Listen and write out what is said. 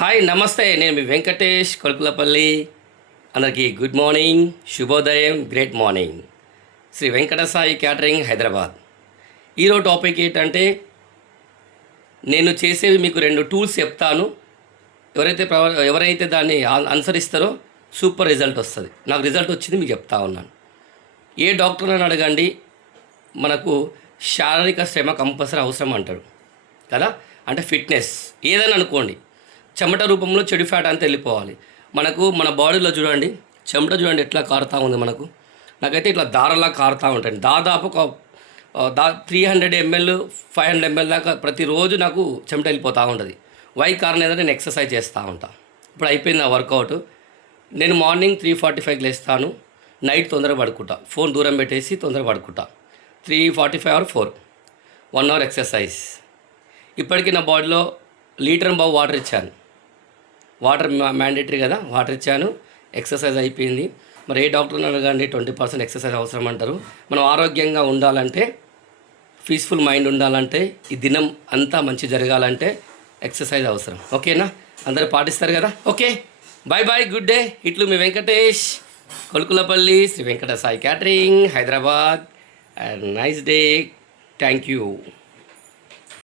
Hi నమస్తే, నేను మీ వెంకటేష్ కొలుకులపల్లి. అందరికీ గుడ్ మార్నింగ్, శుభోదయం, great morning. Shri Venkata Sai catering, Hyderabad. ఈరోజు టాపిక్ ఏంటంటే, నేను చేసేవి మీకు 2 టూల్స్ చెప్తాను. ఎవరైతే దాన్ని అనుసరిస్తారో సూపర్ రిజల్ట్ వస్తుంది. నాకు రిజల్ట్ వచ్చింది, మీకు చెప్తా ఉన్నాను. ఏ డాక్టర్ అని అడగండి, మనకు శారీరక శ్రమ కంపల్సరీ అవసరం అంటాడు కదా. అంటే ఫిట్నెస్ ఏదైనా అనుకోండి, చెమట రూపంలో చెడు ఫ్యాట్ అంతా వెళ్ళిపోవాలి. మన బాడీలో చూడండి, చెమట చూడండి ఎట్లా కారుతూ ఉంది మనకు. నాకైతే ఇట్లా దారలా కారుతూ ఉంటాను. దాదాపు ఒక 300 ml 500 ml దాకా ప్రతిరోజు నాకు చెమట వెళ్ళిపోతూ ఉంటుంది. కారణం ఏదంటే నేను ఎక్సర్సైజ్ చేస్తూ ఉంటాను. ఇప్పుడు అయిపోయింది నా వర్కౌట్. నేను మార్నింగ్ 3:45 లేస్తాను, నైట్ తొందరగా పడుకుంటా, ఫోన్ దూరం పెట్టేసి తొందరగా పడుకుంటా. 3:45 or 4 1 hour ఎక్సర్సైజ్. ఇప్పటికీ నా బాడీలో లీటర్ బావు వాటర్ ఇచ్చాను. వాటర్ మ్యాండేటరీ కదా, వాటర్ ఇచ్చాను. ఎక్సర్సైజ్ అయిపోయింది. మరి ఏ డాక్టర్ని అడగండి, 20% ఎక్సర్సైజ్ అవసరం అంటారు. మనం ఆరోగ్యంగా ఉండాలంటే, పీస్ఫుల్ మైండ్ ఉండాలంటే, ఈ దినం అంతా మంచి జరగాలంటే ఎక్సర్సైజ్ అవసరం. ఓకేనా? అందరూ పాటిస్తారు కదా. Okay, bye bye, good day. ఇట్లు మీ Venkatesh, Kolukulapalli, Sri Venkata Sai catering, Hyderabad. And nice day. Thank you.